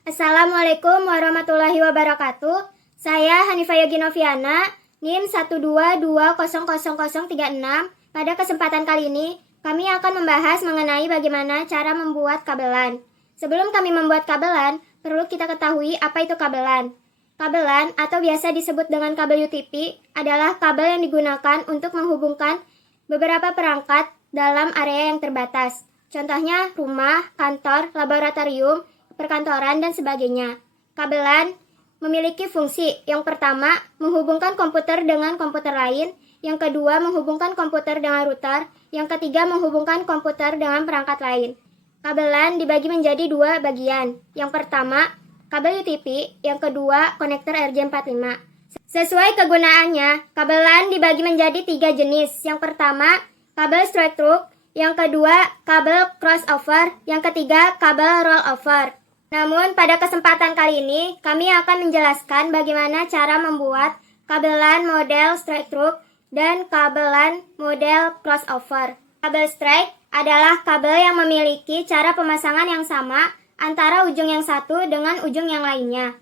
Assalamualaikum warahmatullahi wabarakatuh. Saya Hanifah Yogi Noviana, NIM 122000036. Pada kesempatan kali ini, kami akan membahas mengenai bagaimana cara membuat kabelan. Sebelum kami membuat kabelan, perlu kita ketahui apa itu kabelan. Kabelan atau biasa disebut dengan kabel UTP adalah kabel yang digunakan untuk menghubungkan beberapa perangkat dalam area yang terbatas. Contohnya rumah, kantor, laboratorium, perkantoran, dan sebagainya. Kabelan memiliki fungsi. Yang pertama, menghubungkan komputer dengan komputer lain. Yang kedua, menghubungkan komputer dengan router. Yang ketiga, menghubungkan komputer dengan perangkat lain. Kabelan dibagi menjadi dua bagian. Yang pertama, kabel UTP. Yang kedua, konektor RJ45. Sesuai kegunaannya, kabelan dibagi menjadi tiga jenis. Yang pertama, kabel straight through. Yang kedua, kabel crossover. Yang ketiga, kabel rollover. Namun, pada kesempatan kali ini, kami akan menjelaskan bagaimana cara membuat kabelan model straight through dan kabelan model crossover. Kabel straight adalah kabel yang memiliki cara pemasangan yang sama antara ujung yang satu dengan ujung yang lainnya.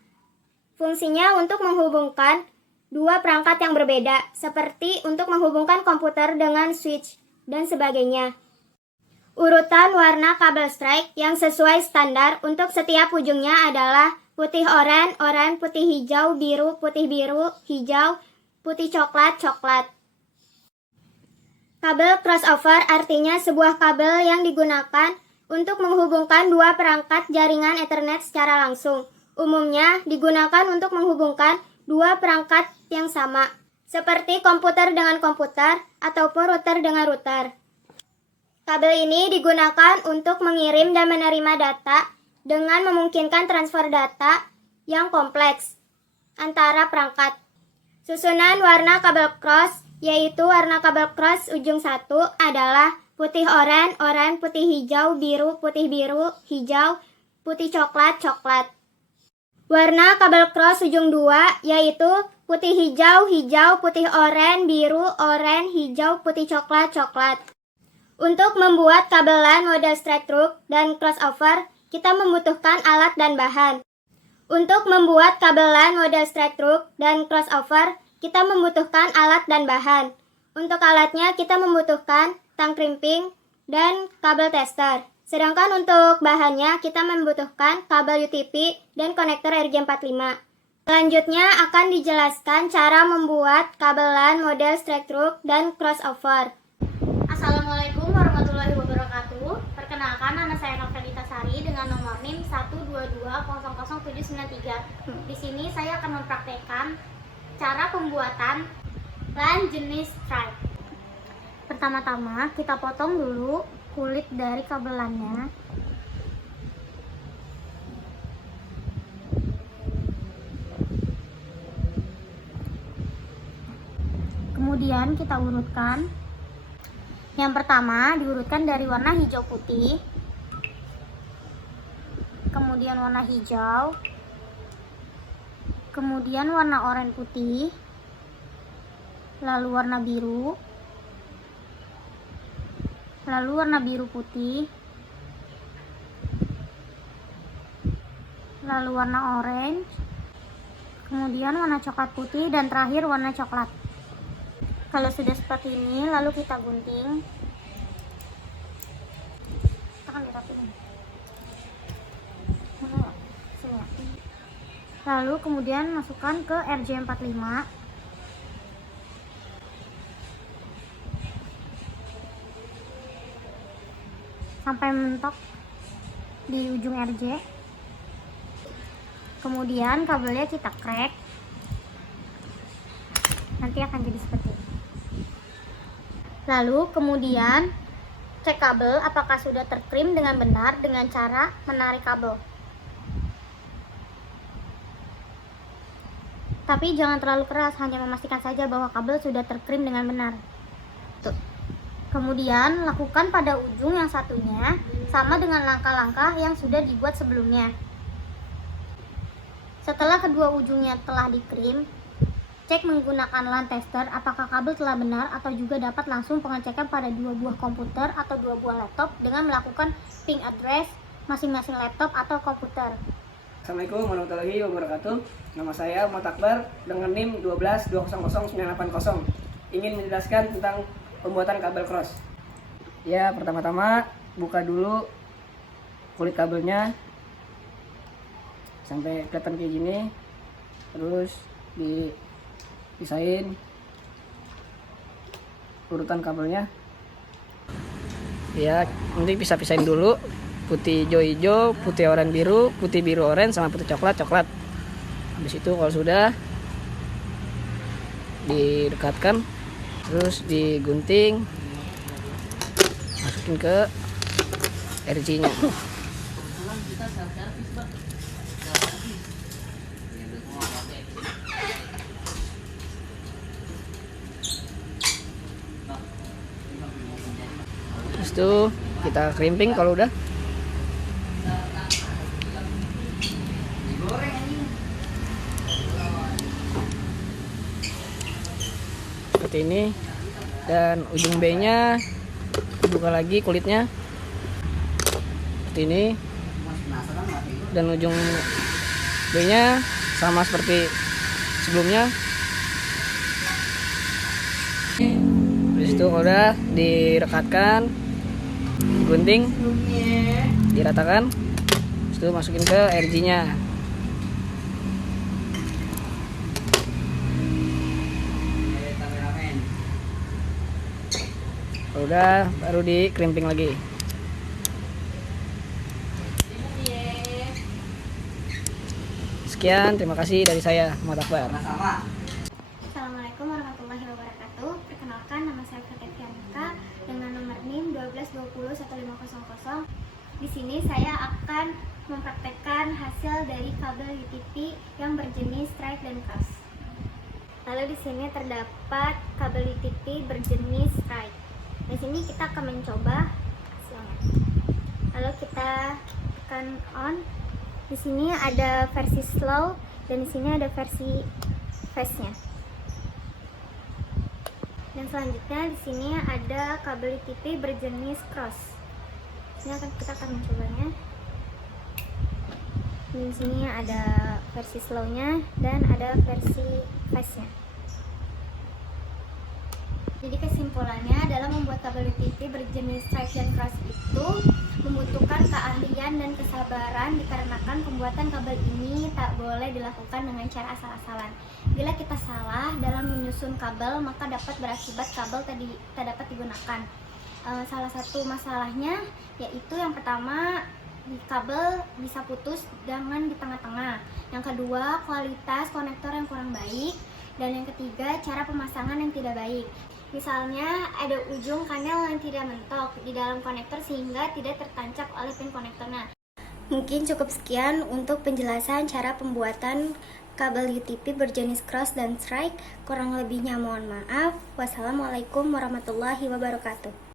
Fungsinya untuk menghubungkan dua perangkat yang berbeda, seperti untuk menghubungkan komputer dengan switch dan sebagainya. Urutan warna kabel straight yang sesuai standar untuk setiap ujungnya adalah putih oranye, oranye, putih hijau, putih biru, hijau, putih coklat, coklat. Kabel crossover artinya sebuah kabel yang digunakan untuk menghubungkan dua perangkat jaringan Ethernet secara langsung. Umumnya digunakan untuk menghubungkan dua perangkat yang sama, seperti komputer dengan komputer ataupun router dengan router. Kabel ini digunakan untuk mengirim dan menerima data dengan memungkinkan transfer data yang kompleks antara perangkat. Susunan warna kabel cross, yaitu warna kabel cross ujung satu adalah putih oranye, oranye, putih hijau, putih biru, hijau, putih coklat, coklat. Warna kabel cross ujung 2 yaitu putih hijau, hijau, putih oranye, biru, oranye, hijau, putih coklat, coklat. Untuk membuat kabelan model straight through dan crossover, kita membutuhkan alat dan bahan. Untuk membuat kabelan model straight through dan crossover, kita membutuhkan alat dan bahan. Untuk alatnya, kita membutuhkan tang crimping dan kabel tester. Sedangkan untuk bahannya, kita membutuhkan kabel UTP dan konektor RJ45. Selanjutnya akan dijelaskan cara membuat kabelan model straight through dan crossover. Assalamualaikum warahmatullahi wabarakatuh. Perkenalkan, nama saya Novelita Sari dengan nomor NIM 122000793. Di sini saya akan mempraktekkan cara pembuatan LAN jenis stripe. Pertama-tama kita potong dulu kulit dari kabelannya. Kemudian kita urutkan. Yang pertama diurutkan dari warna hijau putih, kemudian warna hijau, kemudian warna oranye putih, lalu warna biru, lalu warna biru putih, lalu warna orange, kemudian warna coklat putih, dan terakhir warna coklat. Kalau sudah seperti ini, lalu kita gunting. Kita akan dirapiin. Lalu kemudian masukkan ke RJ45. Sampai mentok di ujung RJ. Kemudian kabelnya kita crack. Nanti akan jadi seperti ini. Lalu kemudian cek kabel apakah sudah terkrim dengan benar dengan cara menarik kabel. Tapi jangan terlalu keras, hanya memastikan saja bahwa kabel sudah terkrim dengan benar. Tuh. Kemudian lakukan pada ujung yang satunya sama dengan langkah-langkah yang sudah dibuat sebelumnya. Setelah kedua ujungnya telah dikrim, cek menggunakan LAN tester apakah kabel telah benar atau juga dapat langsung pengecekan pada dua buah komputer atau dua buah laptop dengan melakukan ping address masing-masing laptop atau komputer. Assalamualaikum warahmatullahi wabarakatuh. Nama saya Muhammad Akbar dengan NIM 122000980. Ingin menjelaskan tentang pembuatan kabel cross. Ya, pertama-tama buka dulu kulit kabelnya sampai kelihatan kayak gini. Terus dipisahin urutan kabelnya. Ya, nanti pisah-pisahin dulu. Putih hijau, putih oranye biru, putih biru oranye, sama putih coklat. Habis itu kalau sudah didekatkan, terus digunting, masukin ke RG-nya. Terus itu kita crimping kalau udah. Seperti ini, dan ujung B nya buka lagi kulitnya seperti ini, dan ujung B nya sama seperti sebelumnya. Terus itu udah direkatkan, digunting, diratakan, terus itu masukin ke RG nya. Udah, baru di crimping lagi. Sekian, terima kasih dari saya, Muhammad Akbar. Assalamualaikum warahmatullahi wabarakatuh. Perkenalkan, nama saya Fianika dengan nomor NIM 122015000. Di sini saya akan mempraktekkan hasil dari kabel UTP yang berjenis strike dan cross. Lalu di sini terdapat kabel UTP berjenis strike. Di sini kita akan mencoba hasilnya. Lalu kita tekan on. Di sini ada versi slow dan di sini ada versi fast-nya. Dan selanjutnya di sini ada kabel UTP berjenis cross. Ini kita akan mencobanya. Di sini ada versi slow-nya dan ada versi fast-nya. Jadi kesimpulannya, dalam membuat kabel UTP berjenis strike dan cross itu membutuhkan keahlian dan kesabaran dikarenakan pembuatan kabel ini tak boleh dilakukan dengan cara asal-asalan. Bila kita salah dalam menyusun kabel, maka dapat berakibat kabel tak dapat digunakan. Salah satu masalahnya yaitu yang pertama, kabel bisa putus dengan di tengah-tengah. Yang kedua, kualitas konektor yang kurang baik. Dan yang ketiga, cara pemasangan yang tidak baik. Misalnya ada ujung kanal yang tidak mentok di dalam konektor sehingga tidak tertancap oleh pin konektornya. Mungkin cukup sekian untuk penjelasan cara pembuatan kabel UTP berjenis cross dan strike. Kurang lebihnya mohon maaf. Wassalamualaikum warahmatullahi wabarakatuh.